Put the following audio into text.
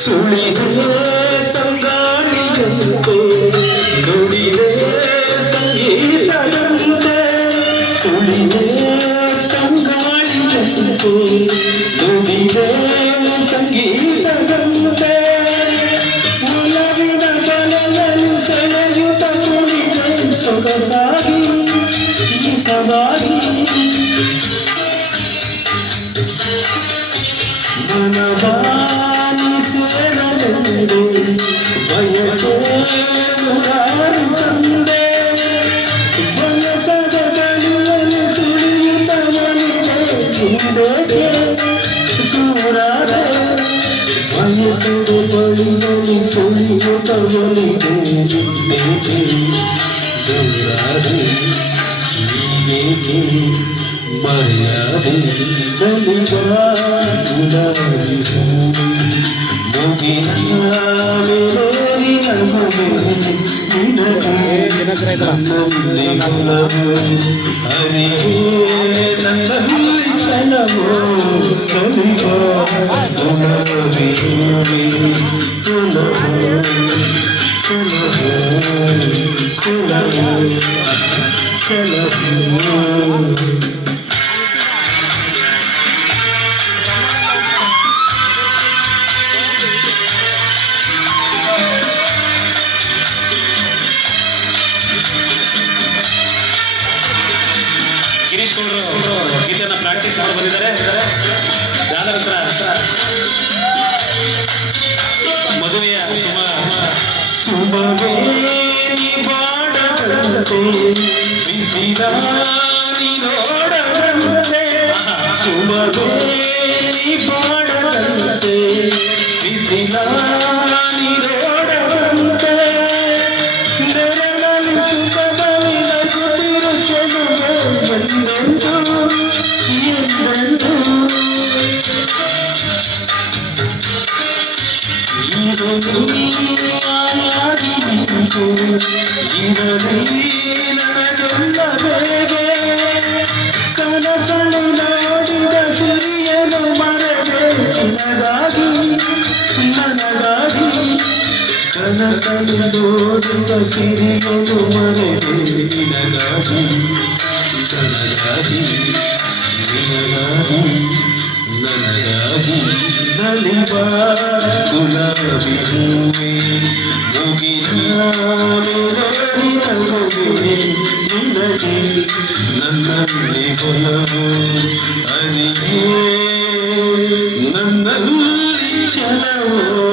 ಸುಳಿದೆ ತಂಗಾಳಿಯಂತೆ ನುಡಿದೆ ಸಂಗೀತದಂತೆ ಸುಳಿದೆ ತಂಗಾಳಿಯಂತೆ ನುಡಿದೆ ಸಂಗೀತದಂತೆ ಒಲವಿನ ಬಲದಲ್ಲಿ ಸೆಳೆಯುತ್ತ ಕುಳಿದೆ ಸೊಗಸಾಗಿ ಗೀತವಾಗಿ ಮನದಾನಿ ಸೇರಲೆಂದು ಬಯಕೆ ನೂರಾರು ತಂದೆ ಬಯಸದ ಬಳಿಯಲ್ಲಿ ಸುಳಿಯುತ್ತ ಮನಿದೆ ಹಿಂದೆಗೆ ದೂರಾದೆ ಬಯಸದ ಬಳಿಯಲ್ಲಿ ಸುಳಿಯುತ್ತ ಮನಿದೆ ಹಿಂದೆಗೆ ದೂರಾದೆ ನೀನೇಕೆ ಮರ್ಯಾದೆ ಬಲಿವ ಗುಲಾಬಿ ಹೂವು ಮುಗಿನ ಮೇಲಿನ ನಿನಗೆ ನನ್ನಲ್ಲಿ ಗುಲಾಬಿ ಹರಿಯೇ ನನ್ನಲ್ಲಿ ಕ್ಷಣವೋ ಬಲಿವ ಗುಲಾಬಿ ಹೂವೆ ಕುಲವೋ ಕುಲವೋ ಕುಲವೋ ಚಲವೋ ಗಿರೀಶ್ ಗೌಡರು ಗೀತೆಯನ್ನು ಪ್ರಾಕ್ಟೀಸ್ ಮಾಡಿ ಬಂದಿದ್ದಾರೆ. ಯಾರ ಹತ್ರ ಮದುವೆಯ ಸುಮವೇ ಬಾಡದಂತೆ ಬಿಸಿಲ ನೋಡದಂತೆ ಸುಮವೇ ಬಾಡದಂತೆ ಬಿಸಿಲ ನೋಡದಂತೆ ನೆರಳಲ್ಲಿ ಸುಖದಲ್ಲಿ ನಗುತ್ತಿರು ಚೆಲುವೆ ಎಂದೆಂದು ಎಂದೆಂದು ಆಯಾಗಿ ನಿಂತು ಇರಲಿ ನನಗೆಲ್ಲ ಬೇಗೆ ಕನಸಲ್ಲಿ ನೋಡಿದ ಸಿರಿಯನು ಮರೆಗೆ ನಿನಗಾಗಿ ನನಗಾಗಿ ಕನಸಲ್ಲಿ ನೋಡಿದ ಸಿರಿಯನು ಮರೆಗೆ ನಿನಗಾಗಿ ನನಗಾಗಿ ನಿನಗಾಗಿ ನನಗಾಗಿ ನಲಿವ ಗುಲಾಬಿ ಹೂವೆ ಮುಗಿನ ಮೇಲಿನ ಮಗುವೆ ನಿನಗೆ ನನ್ನಲ್ಲಿ ಒಲವು ಅರಿಯೇ ನನ್ನಲ್ಲಿ ಛಲವೋ